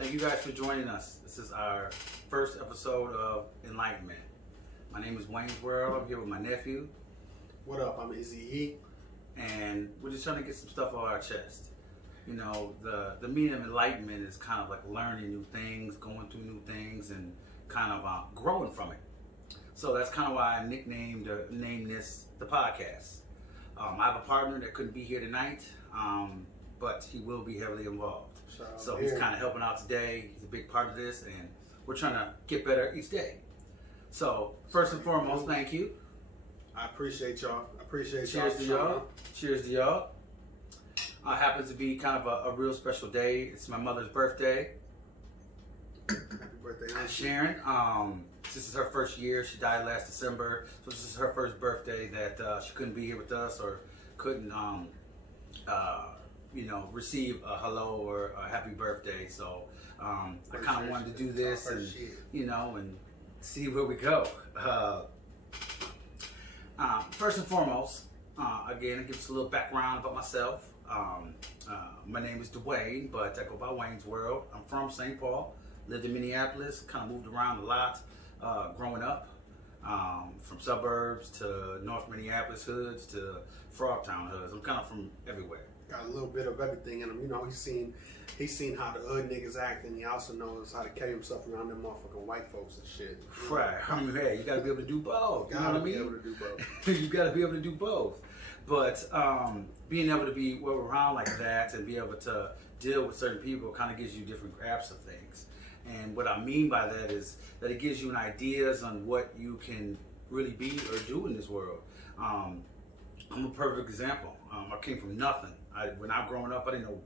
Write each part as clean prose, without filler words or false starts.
Thank you guys for joining us. This is our first episode of Enlightenment. My name is Wayne's World. I'm here with my nephew. What up? I'm Izzy E. And we're just trying to get some stuff off our chest. You know, the meaning of enlightenment is kind of like learning new things, going through new things, and kind of growing from it. So that's kind of why I named this the podcast. I have a partner that couldn't be here tonight, but he will be heavily involved. So he's kind of helping out today. He's a big part of this, and we're trying to get better each day. So first and foremost, thank you. I appreciate y'all. Cheers to y'all. Cheers to y'all. Happens to be kind of a real special day. It's my mother's birthday. Happy birthday, Sharon. This is her first year. She died last December, so this is her first birthday that she couldn't be here with us or couldn't, receive a hello or a happy birthday. So I kind of wanted to do this and and see where we go. First and foremost, again, give us a little background about myself. My name is Dwayne, but I go by Wayne's World. I'm from St. Paul, lived in Minneapolis, kind of moved around a lot growing up, from suburbs to North Minneapolis hoods to Frogtown hoods. I'm kind of from everywhere. Got a little bit of everything in him. You know, he's seen how the hood niggas act, and he also knows how to carry himself around them motherfucking white folks and shit. Right. I mean, hey, you got to be able to do both. You know what I mean? Able to do both. You got to be able to do both. But being able to be around like that and be able to deal with certain people kind of gives you different grasps of things. And what I mean by that is that it gives you an ideas on what you can really be or do in this world. I'm a perfect example. I came from nothing. When I was growing up, I didn't know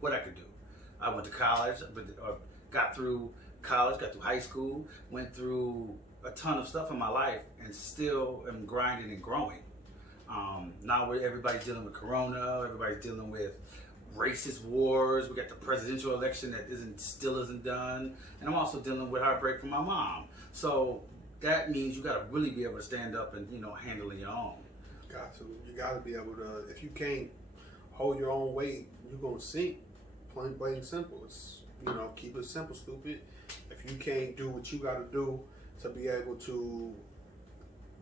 what I could do. I went to college, got through college, got through high school, went through a ton of stuff in my life, and still am grinding and growing. Now everybody's dealing with Corona, everybody's dealing with racist wars. We got the presidential election that still isn't done, and I'm also dealing with heartbreak from my mom. So that means you got to really be able to stand up and handle it your own. You got to be able to. If you can't hold your own weight, you're gonna sink. Plain and simple. It's keep it simple, stupid. If you can't do what you got to do to be able to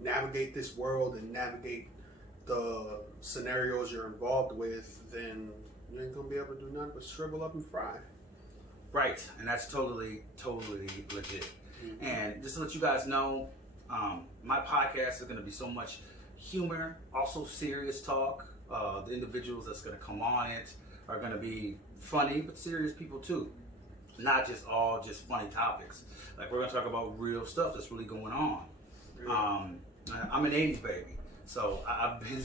navigate this world and navigate the scenarios you're involved with, then you ain't gonna be able to do nothing but shrivel up and fry. Right, and that's totally legit. Mm-hmm. And just to let you guys know, my podcast is gonna be so much humor, also serious talk. The individuals that's gonna come on it are gonna be funny but serious people too, not just all funny topics. Like, we're gonna talk about real stuff that's really going on. I'm an 80s baby, so I've been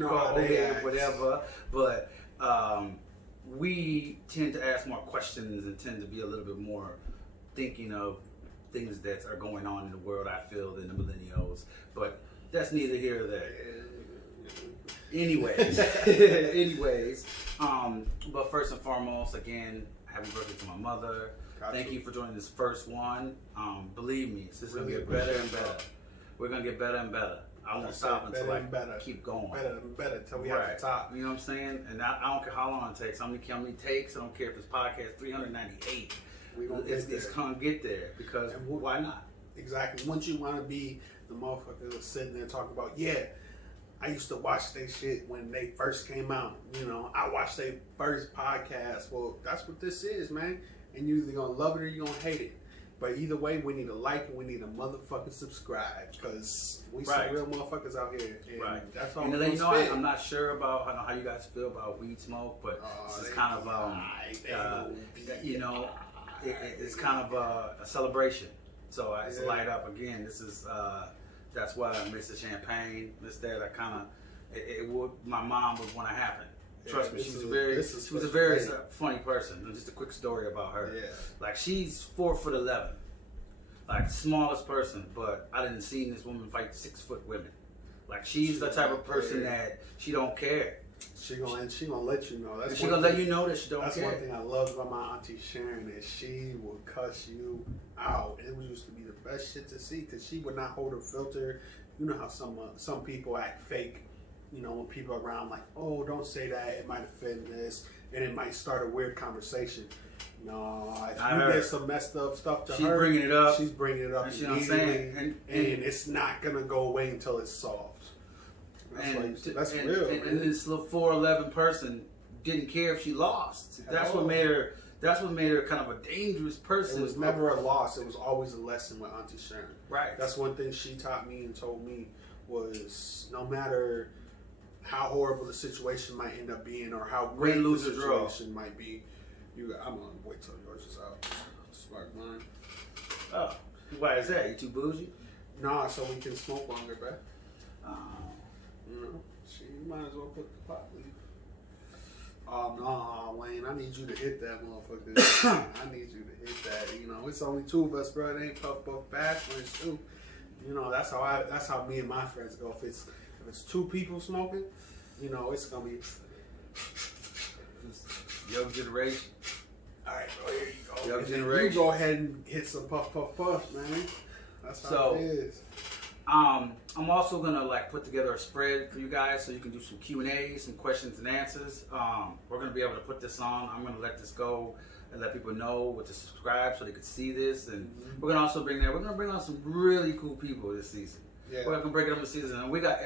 call old age, whatever, but we tend to ask more questions and tend to be a little bit more thinking of things that are going on in the world, I feel, than the millennials, but that's neither here or there. Anyways, but first and foremost, again, happy birthday to my mother. Thank you for joining this first one. Believe me, this is going to get better and better. We're going to get better and better. I won't stop until I keep going. Better and better until we have to top. You know what I'm saying? And I don't care how long it takes, how many takes. I don't care if this podcast 398. It's going to get there, because why not? Exactly. Once you want to be the motherfucker that's sitting there talking about, I used to watch their shit when they first came out. I watched their first podcast. Well, that's what this is, man. And you're either going to love it or you're going to hate it. But either way, we need a like and we need a motherfucking subscribe, because we some real motherfuckers out here. And that's all. And to let you know, I'm not sure about how you guys feel about weed smoke, but this is kind of, it's kind of a celebration. So it's a light up again. This is, that's why I miss the champagne. This, that, I kind of, my mom would want to happen. Trust me, she was a very funny person. And just a quick story about her. Yeah. Like, she's 4'11", like smallest person, but I didn't see this woman fight 6 foot women. Like, she's the type of person that she don't care. She gonna let you know. She gonna let you know that she don't care. That's one thing I love about my auntie Sharon, is she will cuss you out. It used to be the best shit to see, because she would not hold her filter. You know how some people act fake. When people are around, like, oh, don't say that, it might offend this, and it might start a weird conversation. No, if I you heard. get some messed up stuff to She's her, bringing it up. she's bringing it up And you know what I'm immediately, saying? and it's not gonna go away until it's solved. That's real. And this little 4'11" person didn't care if she lost. That's what made her. That's what made her kind of a dangerous person. It was never a loss. It was always a lesson with Auntie Sharon. Right. That's one thing she taught me and told me was no matter how horrible the situation might end up being or how great the situation might be, I'm gonna wait till yours is out. Spark mine. Oh, why is that? You too bougie? Nah, so we can smoke longer, bruh. Oh. You know, you might as well put the pot leaf. Oh no, Wayne! I need you to hit that motherfucker. I need you to hit that. You know, it's only two of us, bro. It ain't puff fast when it's two. You know, that's how me and my friends go. If it's two people smoking, you know, it's gonna be Young generation. all right, bro. Here you go. Young generation. You go ahead and hit some puff, man. That's how it is. I'm also gonna put together a spread for you guys so you can do some Q&A, some questions and answers. We're gonna be able to put this on. I'm gonna let this go and let people know what to subscribe so they can see this. And we're gonna also bring on some really cool people this season. Yeah. We're gonna break it up this season, and we got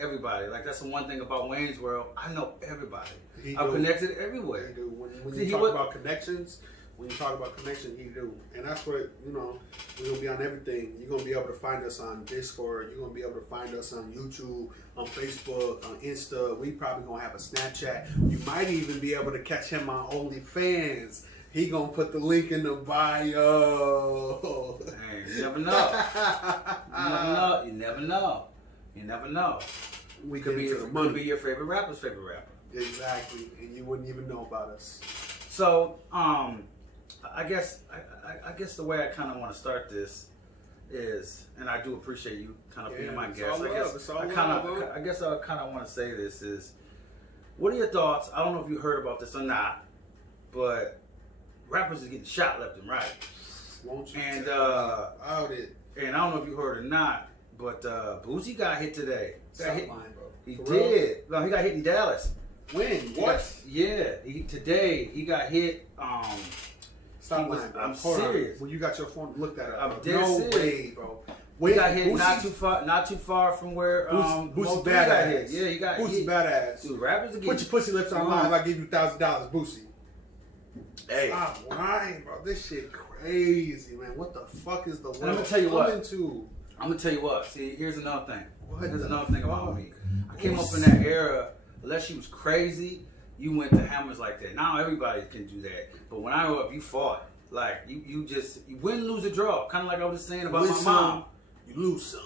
everybody. Like that's the one thing about Wayne's World. I know everybody. I'm connected everywhere. He do. When you talk about connections. When you talk about connection, he do. And that's what, you know, we're going to be on everything. You're going to be able to find us on Discord. You're going to be able to find us on YouTube, on Facebook, on Insta. We probably going to have a Snapchat. You might even be able to catch him on OnlyFans. He going to put the link in the bio. Hey, you never know. You never know. We could be your favorite rapper's favorite rapper. Exactly. And you wouldn't even know about us. So, I guess the way I kind of want to start this is, and I do appreciate you kind of being my guest. I guess I kind of want to say this is, what are your thoughts? I don't know if you heard about this or not, but rappers are getting shot left and right. Won't you and about it? And I don't know if you heard or not, but Boosie got hit today. Line, bro. He did. No, he got hit in Dallas. When? What? Today he got hit. Stop lying, bro. I'm serious. When you got your phone, look that up. I'm dead serious. Way, bro. He got hit not too far from where Boosie badass. Got hit. Yeah, he got Boosie hit. Badass. Dude, rappers are put your pussy lips on live. I give you $1,000, Boosie. Hey, stop lying, bro. This shit crazy, man. What the fuck is the world I'm gonna tell you what. Into? I'm gonna tell you what. See, here's another thing. Here's another thing about me. I came up in that era. Unless you was crazy, you went to hammers like that. Now everybody can do that. But when I grew up, you fought. Like you win, lose, or draw. Kind of like I was saying about my mom. You lose some.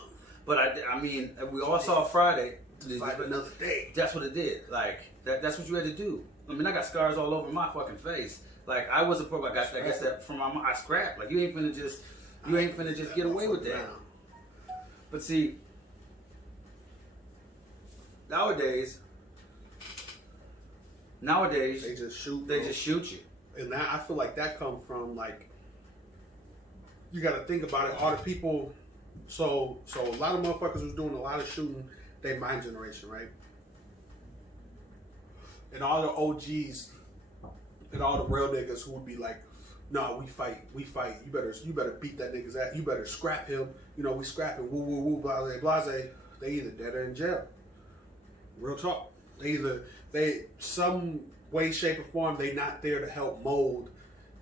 But I mean, we all saw Friday. Fight another day. That's what it did. Like that's what you had to do. I mean, I got scars all over my fucking face. Like I wasn't poor. I guess that from my mom. I scrapped. Like you ain't finna just get away with that. But see, nowadays they just shoot. They just shoot you. And that, I feel like that comes from like, you got to think about it. All the people, so a lot of motherfuckers was doing a lot of shooting. They my generation, right? And all the OGs and all the real niggas who would be like, no, we fight. You better beat that nigga's ass. You better scrap him. You know, we scrap him. Woo, woo, woo, blase, blase. They either dead or in jail. Real talk. They some way, shape, or form, they not there to help mold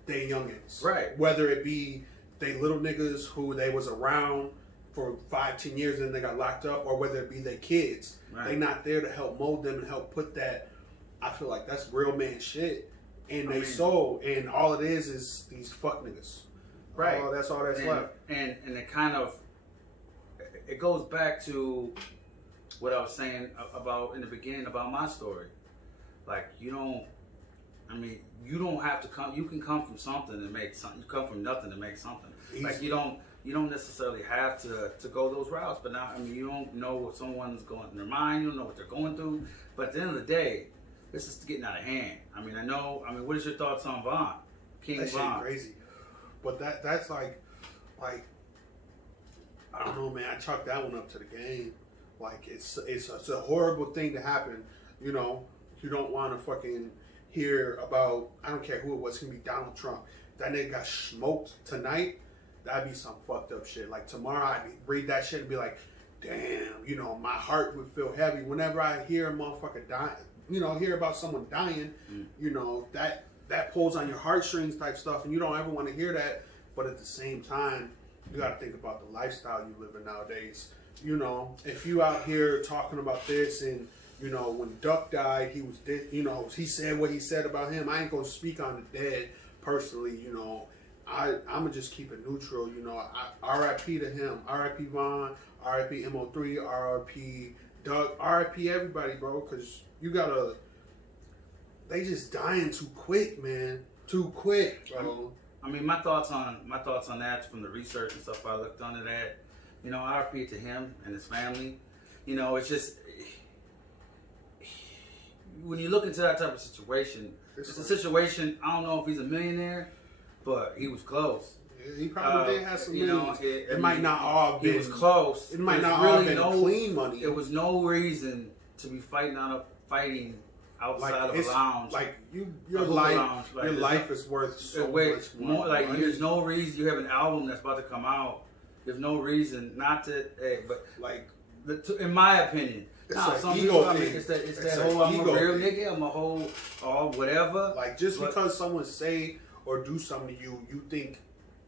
they youngins. Right. Whether it be they little niggas who they was around for 5-10 years and they got locked up, or whether it be they kids. Right. They not there to help mold them and help put that. I feel like that's real man shit in their soul, and all it is these fuck niggas. Right. That's all that's left. And it kind of, it goes back to what I was saying about in the beginning about my story. Like you don't have to come. You can come from something and make something. You come from nothing to make something. Easy. Like you don't necessarily have to go those routes. But now, I mean, you don't know what someone's going in their mind. You don't know what they're going through. But at the end of the day, this is getting out of hand. I mean, what is your thoughts on Von? King that Von? Shit crazy. But that's like I don't know, man. I chalk that one up to the game. Like it's a horrible thing to happen. You know, you don't want to fucking hear about, I don't care who it was, it's gonna be Donald Trump. That nigga got smoked tonight. That'd be some fucked up shit. Like tomorrow, I'd read that shit and be like, damn, you know, my heart would feel heavy whenever I hear a motherfucker die. You know, hear about someone dying. You know, that pulls on your heartstrings type stuff, and you don't ever want to hear that. But at the same time, you got to think about the lifestyle you live in nowadays. You know, if you out here talking about this, and you know, when Duck died, he was, you know, he said what he said about him. I ain't gonna speak on the dead personally. You know, I'm gonna just keep it neutral. You know, R.I.P. to him, R.I.P. Vaughn, R.I.P. MO3, R.I.P. Duck, R.I.P. everybody, bro. Because you gotta, they just dying too quick, man. Too quick, bro. I mean, my thoughts on that from the research and stuff I looked onto that. You know, R.I.P. to him and his family. You know, it's just when you look into that type of situation, it's a situation. I don't know if he's a millionaire, but he was close. Yeah, he probably did have some. You know, it might not all be. He was close. It might not all been clean money. There was no reason to be fighting outside of a lounge. Like your life is worth so much more. Like there's no reason. You have an album that's about to come out. There's no reason not to. But like, in my opinion, some people, I mean, it's that whole I'm a real nigga. I'm a whole whatever. Like just because someone say or do something to you, you think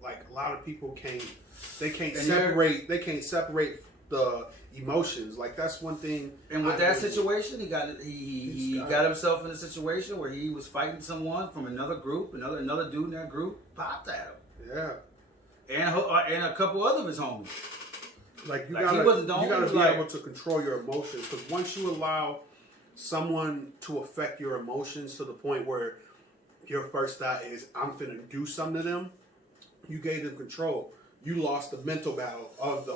like a lot of people can't separate the emotions. Like that's one thing. And with that situation, he got himself in a situation where he was fighting someone from another group, another dude in that group popped at him. Yeah. And a couple other of his homies. Like you gotta be able to control your emotions, because once you allow someone to affect your emotions to the point where your first thought is I'm finna do something to them, you gave them control. You lost the mental battle of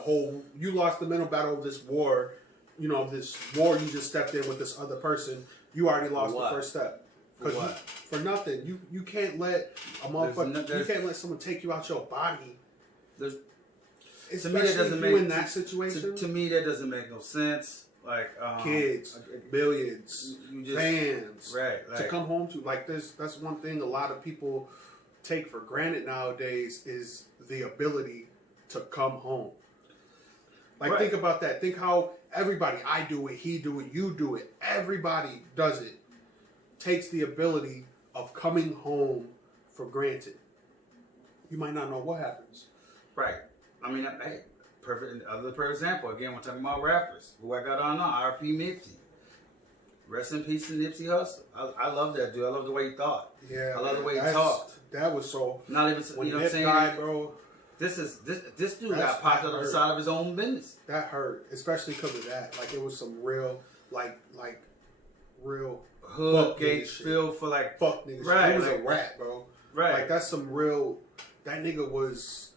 you lost the mental battle of this war. You know, this war you just stepped in with this other person. You already lost the first step. For nothing. You can't let a motherfucker, you can't let someone take you out your body. To me, that doesn't make in that situation. To me, that doesn't make no sense. Like kids, millions, fans, right? Like, to come home to. Like this, that's one thing a lot of people take for granted nowadays is the ability to come home. Like think about that. Think how everybody, I do it, he do it, you do it. Everybody does it. Takes the ability of coming home for granted. You might not know what happens. Right. I mean, hey, perfect example. Again, we're talking about rappers. Who I got on now, R.P. Nipsey. Rest in peace to Nipsey Hussle. I love that dude. I love the way he thought. Yeah. I love the way he talked. That was so. Not even, when you know what I'm saying? Died, bro. This dude got popped up on the side of his own business. That hurt, especially because of that. Like it was some real, real hood gate feel for like fuck niggas. Right. He was a rat, bro. Right. Like that's some real. That nigga was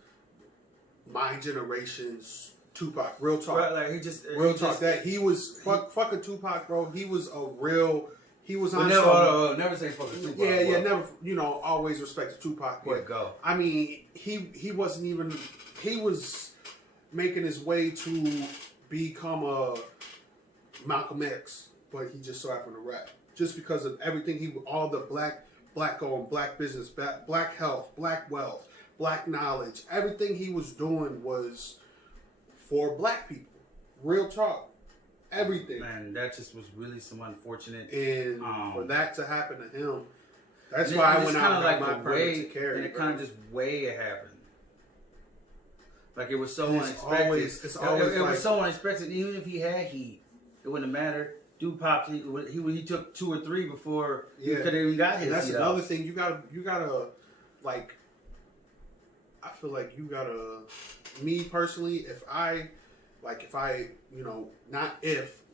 my generation's Tupac. Real talk. Right, like real talk. That he was fucking Tupac, bro. He was a real. He was on. Never say fucking Tupac. Yeah, never. You know, always respect Tupac. But go. I mean, he wasn't even. He was making his way to become a Malcolm X, but he just so happened to rap just because of everything. All the black owned, black business, black health, black wealth, black knowledge. Everything he was doing was for black people. Real talk. Everything. Man, that just was really some unfortunate. And for that to happen to him, that's why I went out and got my permit to carry. And it kind of just way it happened. Like it was so unexpected. It was so unexpected. Even if he had heat, it wouldn't have mattered. Dude popped. He took 2 or 3 before he could have even got his. And that's another thing. You gotta like. I feel like you gotta. Me personally,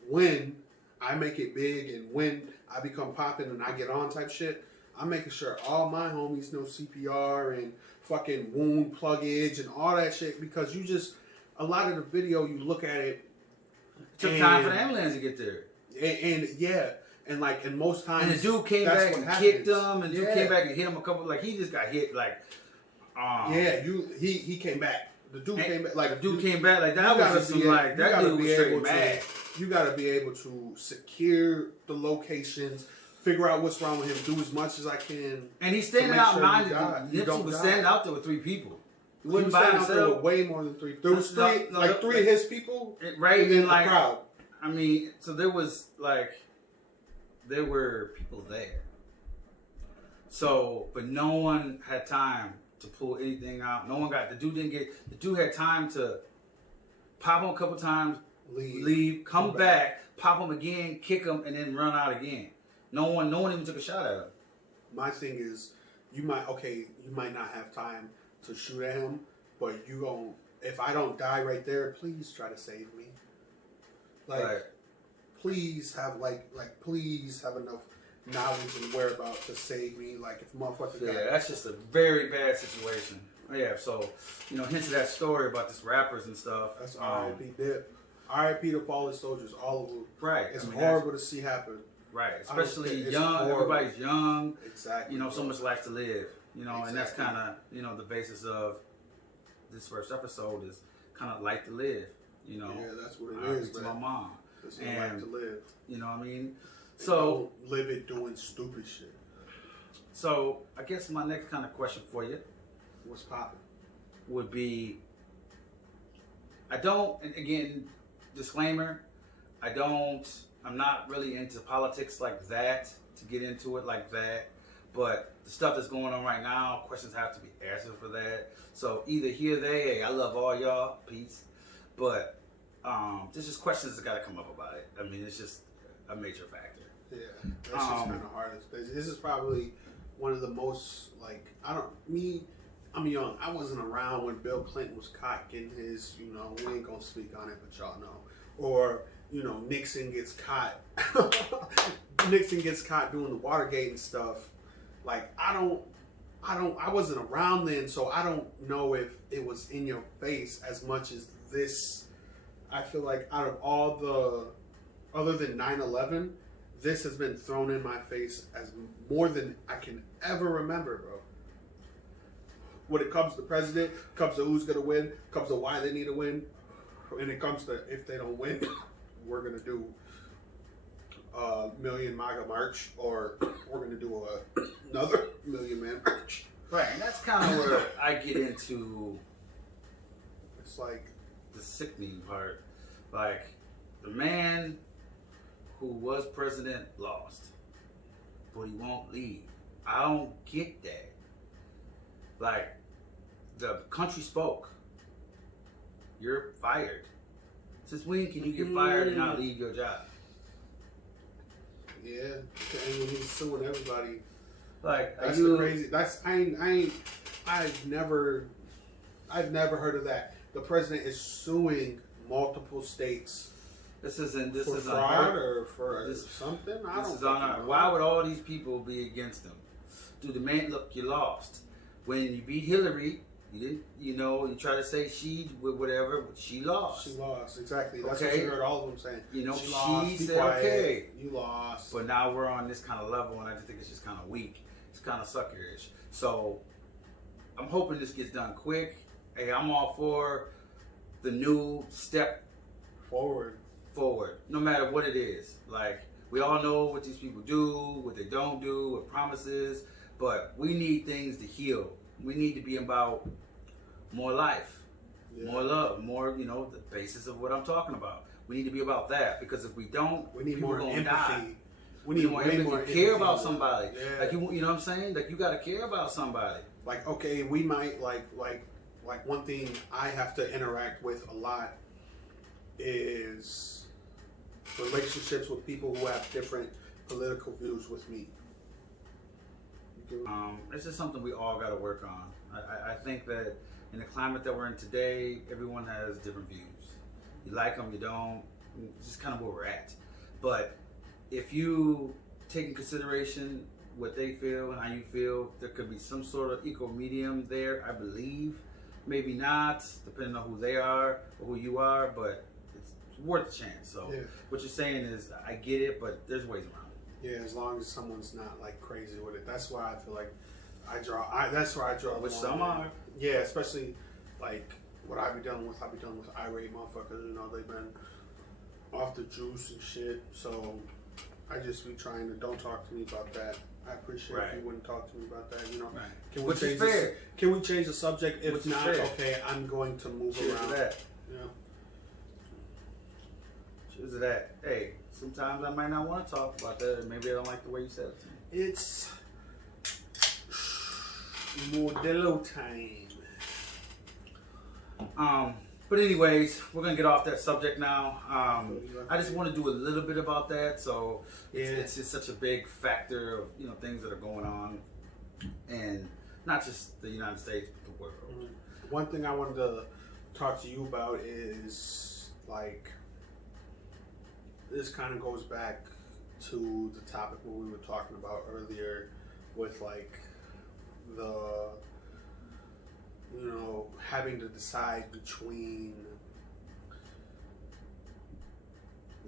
when I make it big and when I become popping and I get on type shit, I'm making sure all my homies know CPR and fucking wound pluggage and all that shit, because a lot of the video, you look at it. It took time for the ambulance to get there. And most times. And the dude came back and kicked him, and dude came back and hit him a couple, like he just got hit, like. He came back. The dude came back. Like the dude came back. Like that was just like that dude was straight mad. You got to be able to secure the locations, figure out what's wrong with him, do as much as I can. And he's standing out sure minded. you Nipsey don't was die. standing out there with 3 people. He was standing out there with way more than 3. There was 3, like 3 of his people, right? and then like, the crowd. I mean, so there were people there. So, but no one had time to pull anything out. No one got, the dude had time to pop him a couple times, leave, come back, pop him again, kick him, and then run out again. No one even took a shot at him. My thing is, you might not have time to shoot at him, but if I don't die right there, please try to save me. Please have please have enough knowledge and whereabouts to save me. Like if motherfucker that's just a very bad situation. Yeah, so hence of that story about this rappers and stuff. That's R.I.P. Dip. R.I.P. to fallen soldiers, all of them. Right. It's horrible to see happen. Right, especially young. Everybody's young. Exactly. So much life to live. And that's kind of the basis of this first episode is kind of life to live. Yeah, that's what it is. To my mom. It's a life to live. You know what I mean? So don't live it doing stupid shit. So I guess my next kind of question for you, what's popping, would be, and again, disclaimer, I'm not really into politics like that, to get into it like that, but the stuff that's going on right now, questions have to be answered for that. So either here or there, hey, I love all y'all, peace. But there's just questions that got to come up about it. I mean, it's just a major factor. Yeah, that's just kind of hard. This is probably one of the most, I'm young. I wasn't around when Bill Clinton was caught getting his, we ain't gonna speak on it, but y'all know. Or, Nixon gets caught. Nixon gets caught doing the Watergate and stuff. Like, I wasn't around then, so I don't know if it was in your face as much as this. I feel like out of all other than 9/11, this has been thrown in my face as more than I can ever remember, bro. When it comes to president, comes to who's gonna win, comes to why they need to win, and it comes to if they don't win, we're gonna do a million MAGA march, or we're gonna do another million man march. Right, and that's kind of where I get into. It's like the sickening part. Like, the man who was president lost, but he won't leave. I don't get that. Like, the country spoke. You're fired. Since when can you get fired and not leave your job? Yeah, and when he's suing everybody, like that's the crazy. That's I've never heard of that. The president is suing multiple states. This is fraud or for something. I don't know. Why would all these people be against him? Dude, the man, look, you lost. When you beat Hillary, you didn't. You try to say she whatever. She lost. She lost, exactly. That's what you heard all of them saying. She lost, said, okay, you lost. But now we're on this kind of level, and I just think it's just kind of weak. It's kind of suckerish. So I'm hoping this gets done quick. Hey, I'm all for the new step forward, no matter what it is. Like, we all know what these people do, what they don't do, what promises, but we need things to heal. We need to be about more life, more love, more, the basis of what I'm talking about. We need to be about that, because if we don't, we need people more are gonna empathy. die. We need more empathy. Care about somebody. Yeah. Like, you know what I'm saying? Like, you got to care about somebody. Like, okay, we might, like one thing I have to interact with a lot is relationships with people who have different political views with me. It's just something we all got to work on. I think that in the climate that we're in today, everyone has different views. You like them, you don't. It's just kind of where we're at. But if you take in consideration what they feel and how you feel, there could be some sort of equal medium there, I believe. Maybe not, depending on who they are or who you are, but it's worth a chance. So what you're saying is, I get it, but there's ways around it. Yeah, as long as someone's not like crazy with it. That's why I feel like that's where I draw. Which some are. Yeah, especially like what I be dealing with. I be dealing with irate motherfuckers. They've been off the juice and shit. So I just be trying to don't talk to me about that. I appreciate if you wouldn't talk to me about that. You know, can we change this? Can we change the subject? If not, okay, I'm going to move around. That. Yeah. Cheers to that. Hey, sometimes I might not want to talk about that, or maybe I don't like the way you said it to me. It's Modelo time. But anyways, we're gonna get off that subject now. I just want to do a little bit about that. So it's just such a big factor of things that are going on, and not just the United States, but the world. Mm-hmm. One thing I wanted to talk to you about is like this kind of goes back to the topic what we were talking about earlier with like the having to decide between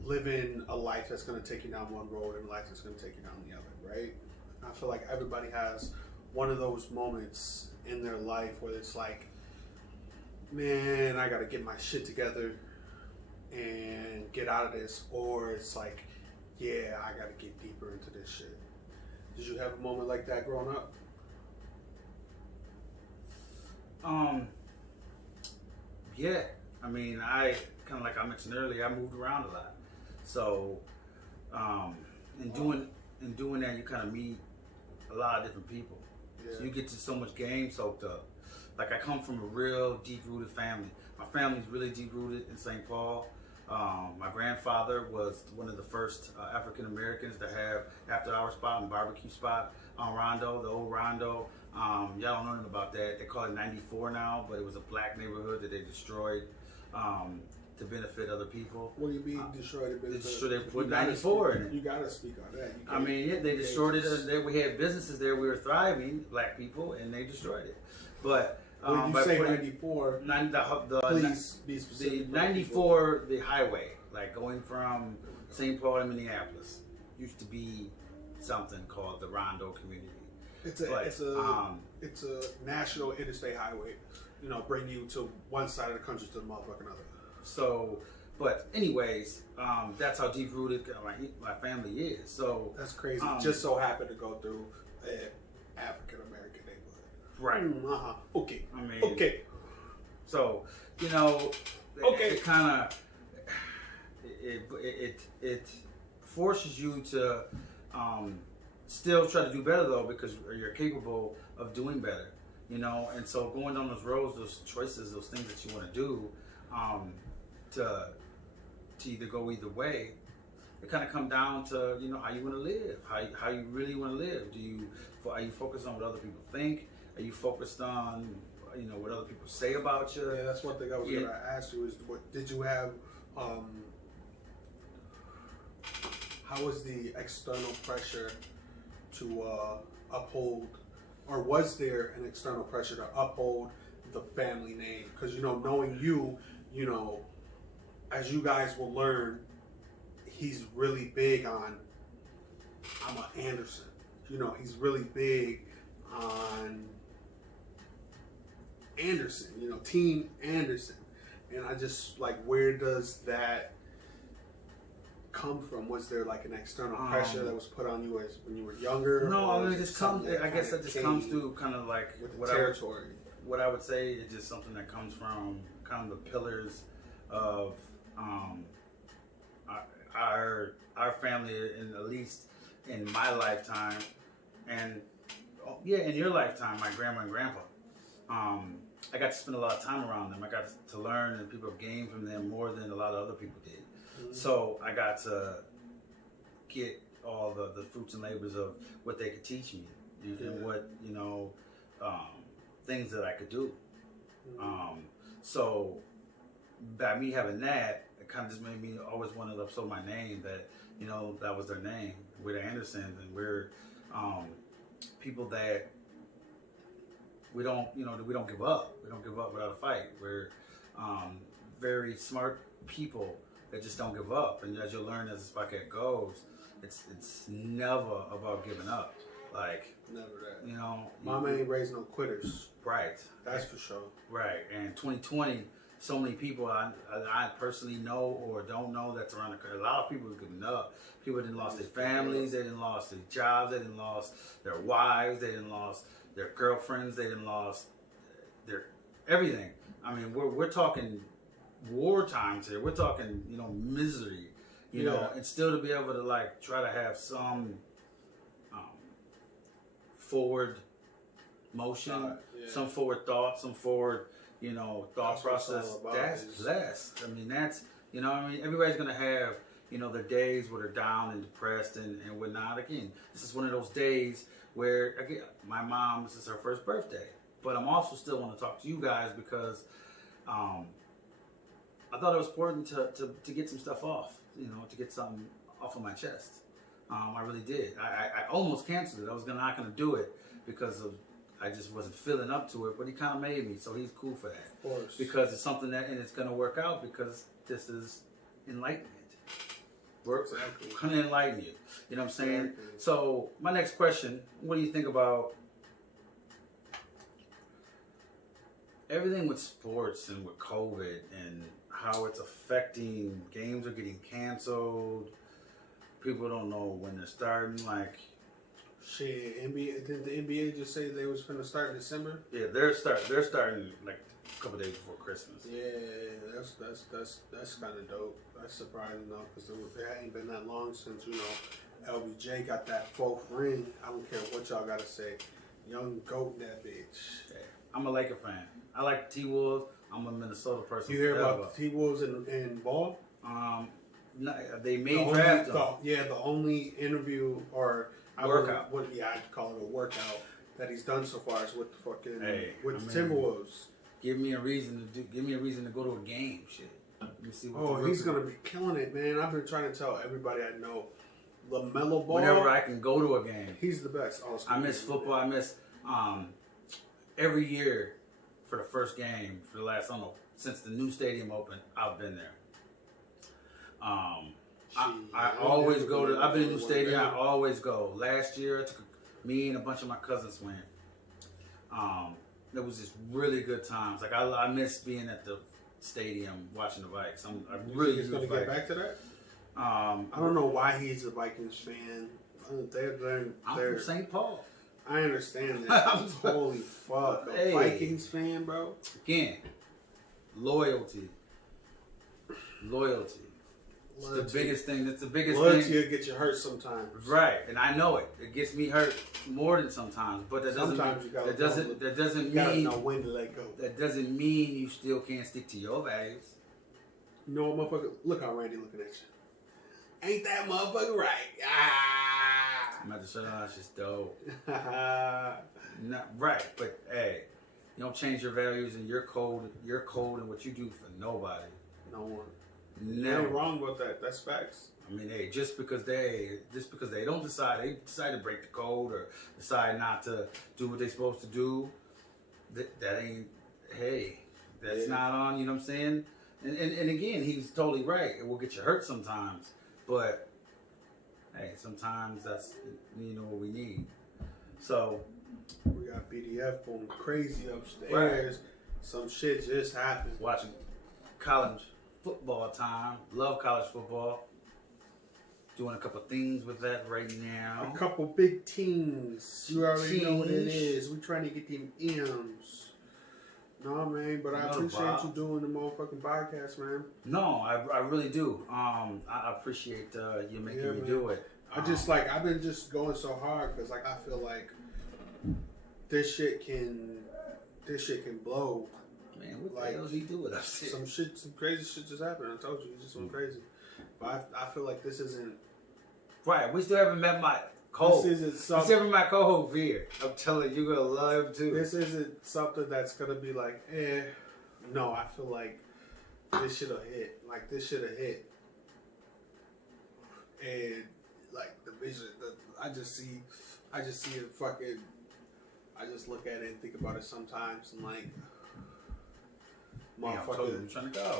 living a life that's going to take you down one road and a life that's going to take you down the other, right? I feel like everybody has one of those moments in their life where it's like, man, I got to get my shit together and get out of this, or it's like, yeah, I got to get deeper into this shit. Did you have a moment like that growing up? Yeah, I mean, I kind of like I mentioned earlier, I moved around a lot. So, in doing that, you kind of meet a lot of different people. Yeah. So you get to so much game soaked up. Like I come from a real deep-rooted family. My family's really deep-rooted in St. Paul. My grandfather was one of the first African Americans to have after-hour spot and barbecue spot on Rondo, the old Rondo. Y'all don't know anything about that. They call it 94 now, but it was a black neighborhood that they destroyed to benefit other people. What do you mean destroyed? They put 94 in it. You gotta speak on that. I mean, yeah, they destroyed it. We had businesses there. We were thriving, black people, and they destroyed it. But when you say 94, please be specific. The 94, the highway, like going from St. Paul to Minneapolis, used to be something called the Rondo community. It's a national interstate highway. Bring you to one side of the country to the motherfucking other. So, but anyways, that's how deep rooted my family is. So that's crazy. Just so happened to go through an African American neighborhood. Right. Okay. I mean. Okay. So okay. It kind of it forces you to still try to do better though, because you're capable of doing better, and so going down those roads, those choices, those things that you want to do, to either go either way, it kind of come down to how you want to live, how you really want to live. Are you focused on what other people think? Are you focused on what other people say about you? Yeah, that's one thing I was going to ask you is what did you have? How was the external pressure to uphold, or was there an external pressure to uphold the family name? Because knowing you, as you guys will learn, he's really big on I'm a Anderson. He's really big on Anderson. Team Anderson. And I just like, where does that come from? Was there like an external pressure that was put on you as when you were younger? No, I mean, it just comes. I guess that just comes through kind of like with the territory. What I would say is just something that comes from kind of the pillars of our family, and at least in my lifetime, and in your lifetime, my grandma and grandpa. I got to spend a lot of time around them. I got to learn, and people have gained from them more than a lot of other people did. Mm-hmm. So I got to get all the fruits and labors of what they could teach me, and what things that I could do. Mm-hmm. So by me having that, it kind of just made me always want to uphold my name. That that was their name. We're the Andersons, and we're people that we don't give up. We don't give up without a fight. We're very smart people that just don't give up. And as you'll learn as this podcast goes, it's never about giving up. Like never that. Mama ain't raised no quitters. Right. That's for sure. Right. And 2020 so many people I personally know or don't know that's around the country. A lot of people could know. People didn't lost their families, they didn't lost their jobs, they didn't lost their wives, they didn't lost their girlfriends, they didn't lost their everything. I mean, we're talking war times here. We're talking, misery, you know, and still to be able to like try to have some forward motion, some forward thought, some forward, thought process. That's blessed. I mean, that's, everybody's going to have, their days where they're down and depressed and whatnot. Again, this is one of those days where, again, my mom, this is her first birthday. But I'm also still want to talk to you guys because I thought it was important to get some stuff off, to get something off of my chest. I really did. I almost canceled it. I was not going to do it because I just wasn't feeling up to it, but he kind of made me, so he's cool for that. Of course. Because it's something and it's going to work out because this is enlightenment. We're going to enlighten you. You know what I'm saying? Exactly. So my next question, what do you think about everything with sports and with COVID and how it's affecting, games are getting canceled, people don't know when they're starting, like... Shit, NBA, did the NBA just say they was finna start in December? Yeah, they're starting like a couple days before Christmas. Yeah, that's kind of dope. That's surprising though, because it hadn't been that long since, LBJ got that 4th ring. I don't care what y'all gotta say. Young GOAT that bitch. Yeah. I'm a Laker fan. I like the T-Wolves. I'm a Minnesota person. You hear about the T-Wolves in ball? No, they may draft them. The only interview or workout. I'd call it a workout that he's done so far is with the fucking the Timberwolves. Give me a reason to go to a game. Shit. Let me see what he's gonna be killing it, man. I've been trying to tell everybody I know. LaMelo Ball. Whenever I can go to a game, he's the best. I miss football. I miss every year for the first game for the last, I don't know, since the new stadium opened. I've been there. I always go to. I've been in the new stadium. I always go. Last year, I took me and a bunch of my cousins went. It was just really good times. Like I miss being at the stadium watching the Vikes. I really. He's going to get back to that. I don't know why he's a Vikings fan. I'm from St. Paul. I understand that. Holy fuck, a Vikings fan, bro. Again, loyalty. It's the biggest thing. That's the biggest thing. Loyalty will get you hurt sometimes. Right, and I know it. It gets me hurt more than sometimes. But that doesn't mean you gotta know when to let go. That doesn't mean you still can't stick to your values. You know what, motherfucker? Look how Randy looking at you. Ain't that motherfucker right? Ah! I'm about to show you that's just dope. Not right, but hey, you don't change your values and your code and what you do for nobody. No one. Never. Ain't wrong about that. That's facts. I mean, hey, just because they don't decide to break the code or decide not to do what they're supposed to do, that ain't. Hey, that's not on. You know what I'm saying? And again, he's totally right. It will get you hurt sometimes, but hey, sometimes that's what we need. So we got BDF going crazy upstairs. Right. Some shit just happened. Watching college football time. Love college football. Doing a couple things with that right now. A couple big teams. You already know what it is. We trying to get them M's. No, man, but I appreciate you doing the motherfucking podcast, man. No, I really do. I appreciate you making me do it. I've been just going so hard because I feel like this shit can blow. Man, what the hell is he doing up there? Some crazy shit just happened. I told you, it's just some crazy. But I feel like this isn't... Right, we still haven't met my co-host. This isn't something... This isn't my co-host here. I'm telling you, you're going to love him too. This isn't something that's going to be like, No, I feel like this should have hit. Like, this should have hit. And, like, the vision... I just see it fucking... I just look at it and think about it sometimes and, like... Motherfucker,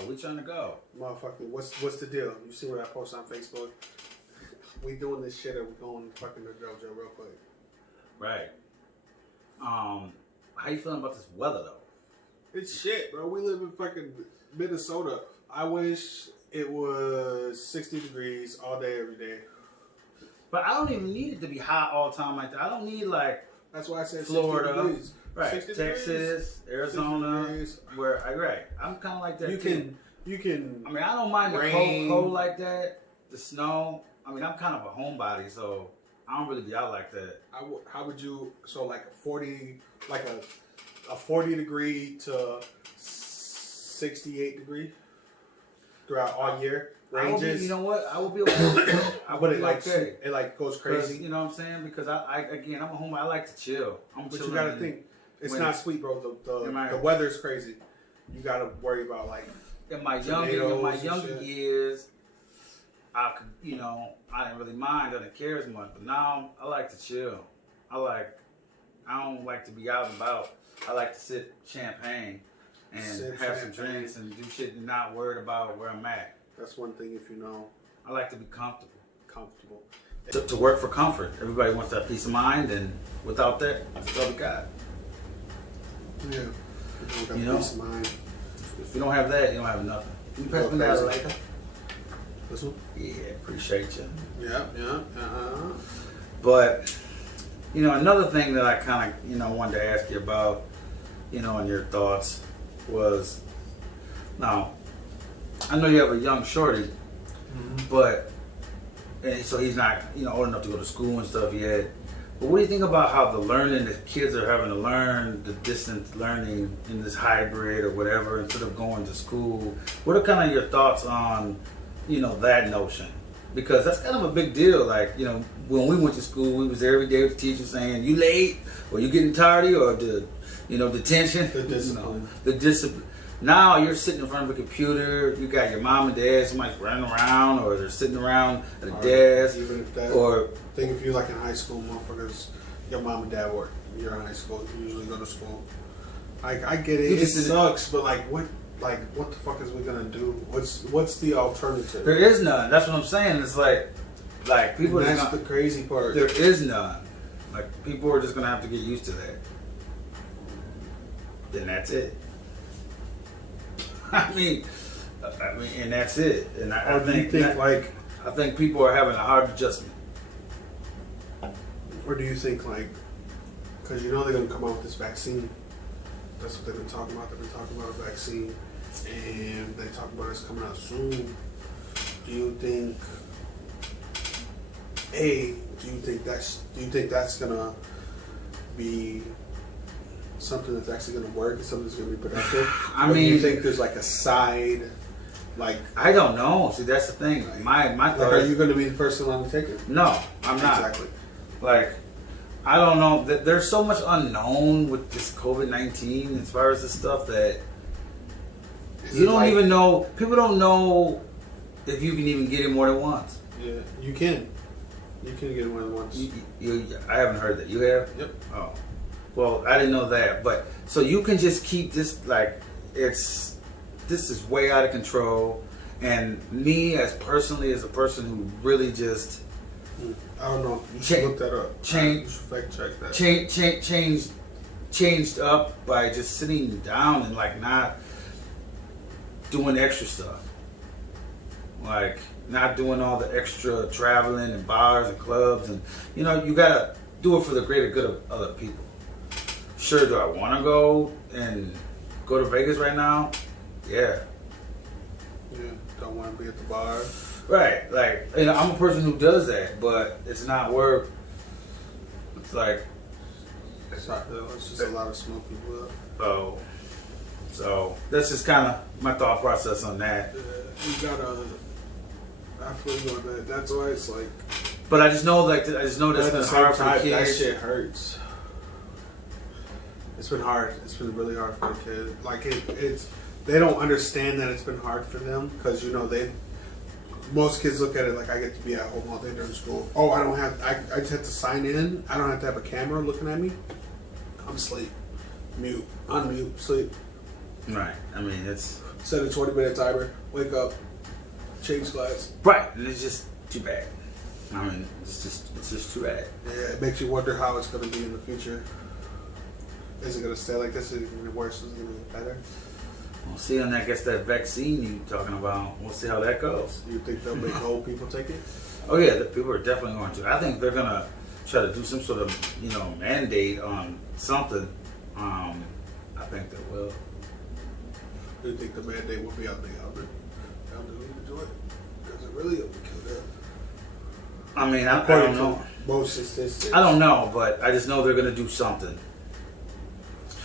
we trying to go. Motherfucker, what's the deal? You see what I post on Facebook? We doing this shit or we going fucking to JoJo real quick? Right. How you feeling about this weather though? It's shit, bro. We live in fucking Minnesota. I wish it was 60 degrees all day, every day. But I don't even need it to be hot all the time like that. I don't need like That's why I said Florida, 60 degrees. right? 60 Texas, degrees, Arizona, 60 degrees. where right. I'm kind of like that. You can. I mean, I don't mind rain. the cold like that, the snow. I mean, I'm kind of a homebody, so I don't really be out like that. How would you? So like a 40, like a 40 degree to 68 degree throughout all year ranges. You know what? I will be okay. I But would it be like okay. it like goes crazy. You know what I'm saying? Because I'm a homebody. I like to chill. But you gotta think, it's when not sweet, bro. The Right. weather's crazy. You gotta worry about like in my tomatoes younger and shit. years, I could, I didn't really mind, I didn't care as much. But now I like to chill. I don't like to be out and about. I like to sip champagne and have some drinks and do shit and not worried about where I'm at. That's one thing if you know. I like to be comfortable. Comfortable. To work for comfort. Everybody wants that peace of mind, and without that, that's all we got. Yeah. You know? Peace of mind. If you don't have that, you don't have nothing. Can you pass me that later? This one? Yeah, appreciate you. Yeah. But, another thing that I kind of, wanted to ask you about, and your thoughts was, now, I know you have a young shorty, but, and so he's not, old enough to go to school and stuff yet. But what do you think about how the learning that kids are having to learn, the distance learning in this hybrid or whatever, instead of going to school? What are kind of your thoughts on, that notion? Because that's kind of a big deal. Like, when we went to school, we was there every day with the teacher saying, you late, or you getting tardy, or the, detention. The discipline. The discipline. Now you're sitting in front of a computer, you got your mom and dad, somebody's running around, or they're sitting around at a desk. Even if that, or think if you're like in high school, motherfuckers, your mom and dad work. You're in high school, you usually go to school. I get it. It sucks, but what the fuck is we gonna do? What's the alternative? there is none. That's what I'm saying. It's like people. And that's the crazy part. There is none. Like people are just gonna have to get used to that. Then that's it. I mean, and that's it. And I think people are having a hard adjustment. Or do you think because they're gonna come out with this vaccine? That's what they've been talking about. They've been talking about a vaccine, and they talk about it's coming out soon. Do you think? Do you think that's gonna be something that's actually going to work and something that's going to be productive? Do you think there's a side, I don't know. See, that's the thing. My thought are you going to be the first one to take it? No, I'm not. Exactly. I don't know. There's so much unknown with this COVID-19 as far as this stuff that you don't even know. People don't know if you can even get it more than once. Yeah, you can. You can get it more than once. I haven't heard that. You have? Yep. Oh. Well, I didn't know that, but so you can just keep this this is way out of control, and me as a person who really just I don't know. You should look that up. You should fact check that. Changed up by just sitting down and not doing extra stuff, not doing all the extra traveling and bars and clubs, and you gotta do it for the greater good of other people. Sure, do I want to go to Vegas right now? Yeah. Yeah, don't want to be at the bar. Right, I'm a person who does that, but it's not work. It's it's not though. It's just a lot of smoking blood. Oh, so that's just kind of my thought process on that. You gotta. I feel on that. That's why it's But I just know that's been hard for the kids. That shit hurts. It's been hard. It's been really hard for the kids. They don't understand that it's been hard for them because most kids look at it I get to be at home all day during school. Oh, I just have to sign in. I don't have to have a camera looking at me. I'm asleep. Mute. Unmute. Sleep. Right. I mean, it's set a 20-minute timer. Wake up. Change class. Right. And it's just too bad. I mean, it's just too bad. Yeah, it makes you wonder how it's going to be in the future. Is it gonna stay like this? Is it gonna get worse? Is it gonna get better? We'll see on that. I guess that vaccine you talking about. We'll see how that goes. Do you think they'll make old people take it? Oh yeah, the people are definitely going to. I think they're gonna try to do some sort of mandate on something. I think they will. Do you think the mandate will be on the elderly to do it? Because it really will kill them. I mean, I don't know. Most statistics. I don't know, but I just know they're gonna do something.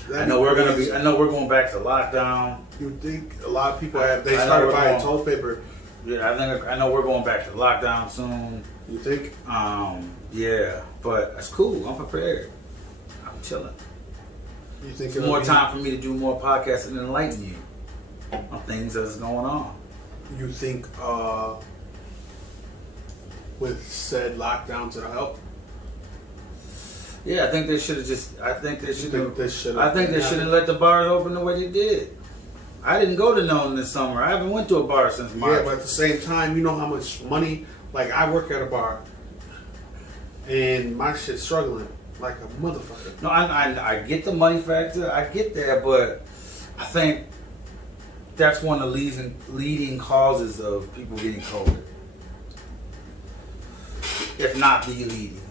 That'd I know be we're crazy. I know we're going back to lockdown. You think a lot of people have? They I know started we're buying going- toilet paper. Yeah, I know we're going back to lockdown soon. You think? Yeah, but that's cool. I'm prepared. I'm chilling. You think It's it'll more be- time for me to do more podcasts and enlighten you on things that's going on. You think with said lockdowns it'll help? Yeah, I think they should have just. I think they should have. this should I think they should have let the bars open the way they did. I didn't go to none this summer. I haven't went to a bar since March. Yeah, but at the same time, you know how much money. Like I work at a bar, and my shit's struggling like a motherfucker. No, I get the money factor. I get that, but I think that's one of the leading causes of people getting COVID. If not the leading.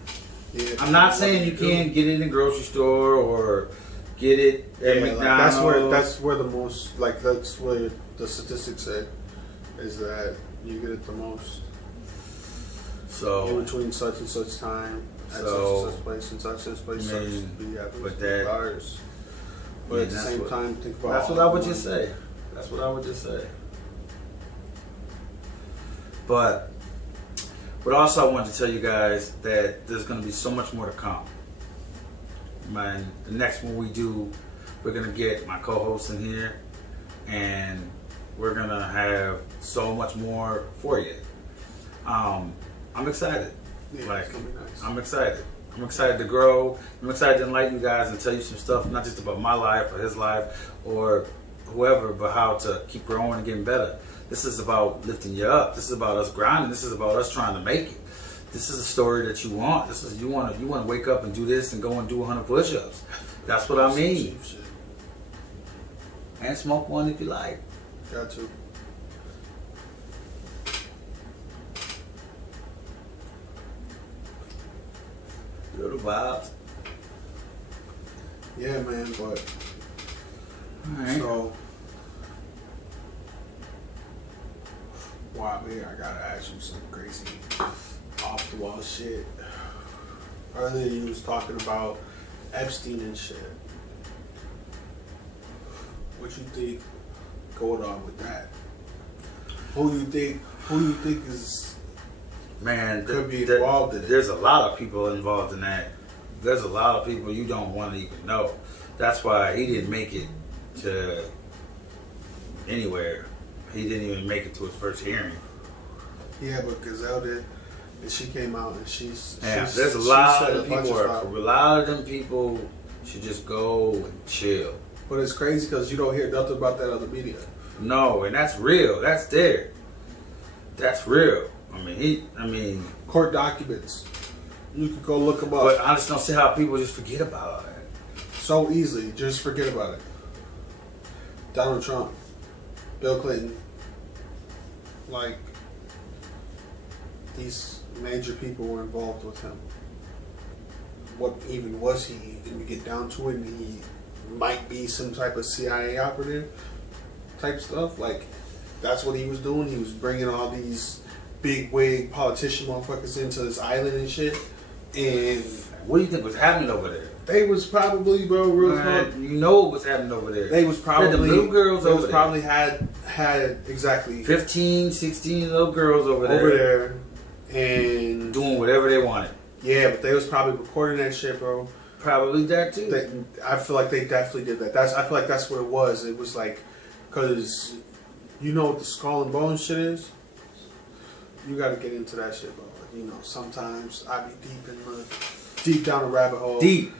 Yeah, I'm not saying you can't get it in the grocery store or get it at McDonald's. Like that's where the most that's where the statistics say is that you get it the most. So in between such and such time at such and such place and such and such place, but that hours. But at the same time, think about that's what I would just say. That's what I would just say. But also I wanted to tell you guys that there's going to be so much more to come. Man, the next one we do, we're going to get my co-host in here, and we're going to have so much more for you. I'm excited. Yeah, like, it's gonna be nice. I'm excited. I'm excited to grow. I'm excited to enlighten you guys and tell you some stuff, not just about my life or his life or whoever, but how to keep growing and getting better. This is about lifting you up. This is about us grinding. This is about us trying to make it. This is a story that you want. This is you want to wake up and do this and go and do 100 push-ups. That's what I mean. And smoke one if you like. Got to. Little vibes. Yeah, man, but Alright. so while I'm here, I gotta ask you some crazy off the wall shit. Earlier you was talking about Epstein and shit. What you think going on with that? Who you think is Man, could be involved in it? There's a lot of people involved in that. There's a lot of people you don't want to even know. That's why he didn't make it to anywhere. He didn't even make it to his first hearing. Yeah, but Gazelle did, and she came out and There's a lot of people. A lot of them people should just go and chill. But it's crazy because you don't hear nothing about that on the media. No, and that's real. That's there. That's real. I mean, Court documents. You could go look them up. but I just don't see how people just forget about all that. So easily, just forget about it. Donald Trump, Bill Clinton, like these major people were involved with him. What even was he? Did we get down to it? And he might be some type of CIA operative type stuff. Like that's what he was doing. He was bringing all these big wig politician motherfuckers into this island and shit. And What do you think was happening over there? they was probably, bro, real talk. You know what was happening over there. They was probably the little girls they over was there. probably had exactly 15, 16 little girls over there and doing whatever they wanted. yeah, but they was probably recording that shit, bro. Probably that too. I feel like they definitely did that. I feel like that's what it was. It was like, cause you know what the skull and bones shit is. You got to get into that shit, bro. Like, you know, sometimes I be deep down a rabbit hole. Deep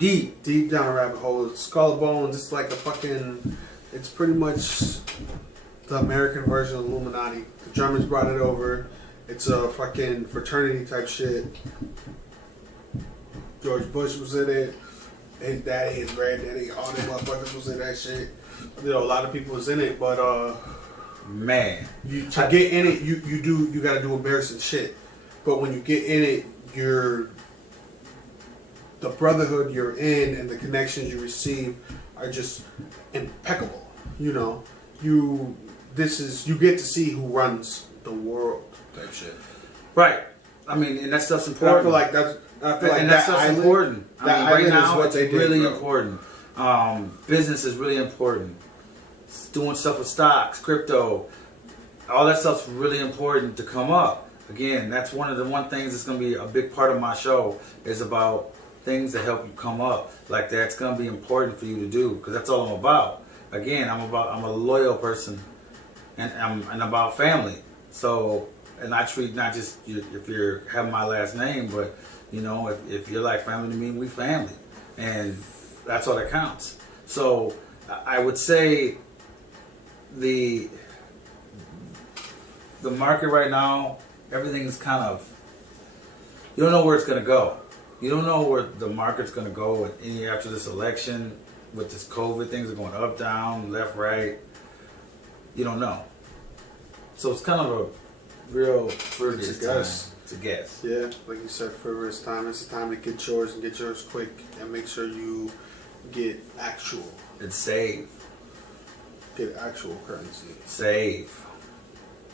down a rabbit hole. Skull and bones. It's like a fucking. It's pretty much the American version of Illuminati. The Germans brought it over. It's a fucking fraternity type shit. George Bush was in it. his daddy, his granddaddy, all them motherfuckers was in that shit. You know, a lot of people was in it, but man, to get in it, you gotta do embarrassing shit. But when you get in it, the brotherhood you're in and the connections you receive are just impeccable. You know, you get to see who runs the world type shit. Right. I mean, and that stuff's And important. I feel like that stuff's island, important. I mean, right now what it's they did, really bro. important. Business is really important. Doing stuff with stocks, crypto, all that stuff's really important to come up. Again, that's one things that's going to be a big part of my show is about things that help you come up. Like that's going to be important for you to do because that's all I'm about. Again, I'm a loyal person, and I'm about family. So, and I treat not just if you have my last name, but you know, if you're like family to me, we family, and that's all that counts. So, I would say the market right now, everything's kind of, you don't know where it's going to go. You don't know where the market's going to go after this election with this COVID. Things are going up, down, left, right. You don't know. So it's kind of a real frivolous time to guess. Yeah, like you said, frivolous time. It's the time to get yours and get yours quick and make sure you get actual. And save. Get actual currency. Save.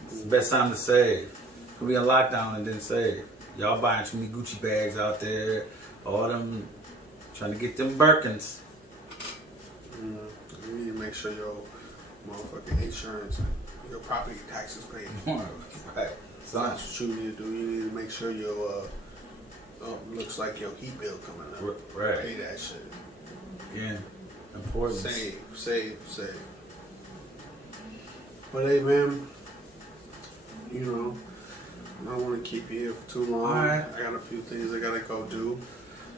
It's the best time to save. Could be in lockdown and then save. Y'all buying too many Gucci bags out there. All them trying to get them Birkins. You need to make sure your motherfucking insurance and your property taxes paid. Right. So That's what you need to do. You need to make sure your looks like your heat bill coming up. Right. Pay that shit. Yeah. Important. Save. But hey, man, you know, I don't want to keep you here for too long. All right. I got a few things I gotta go do.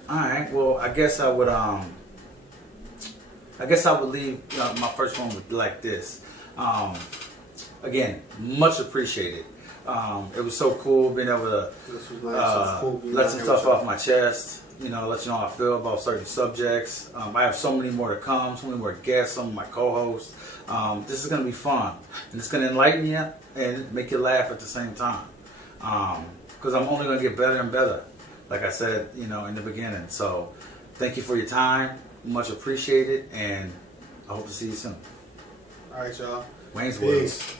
All right. Well, I guess I would leave my first one with like this. Again, much appreciated. It was so cool being able to This was nice. It was cool being let out some here stuff with off my chest. You know, let you know how I feel about certain subjects. I have so many more to come, so many more guests, some of my co-hosts. This is going to be fun. And it's going to enlighten you and make you laugh at the same time. Because I'm only going to get better and better, like I said, you know, in the beginning. So thank you for your time. Much appreciated. And I hope to see you soon. All right, y'all. Wayne's World. Peace.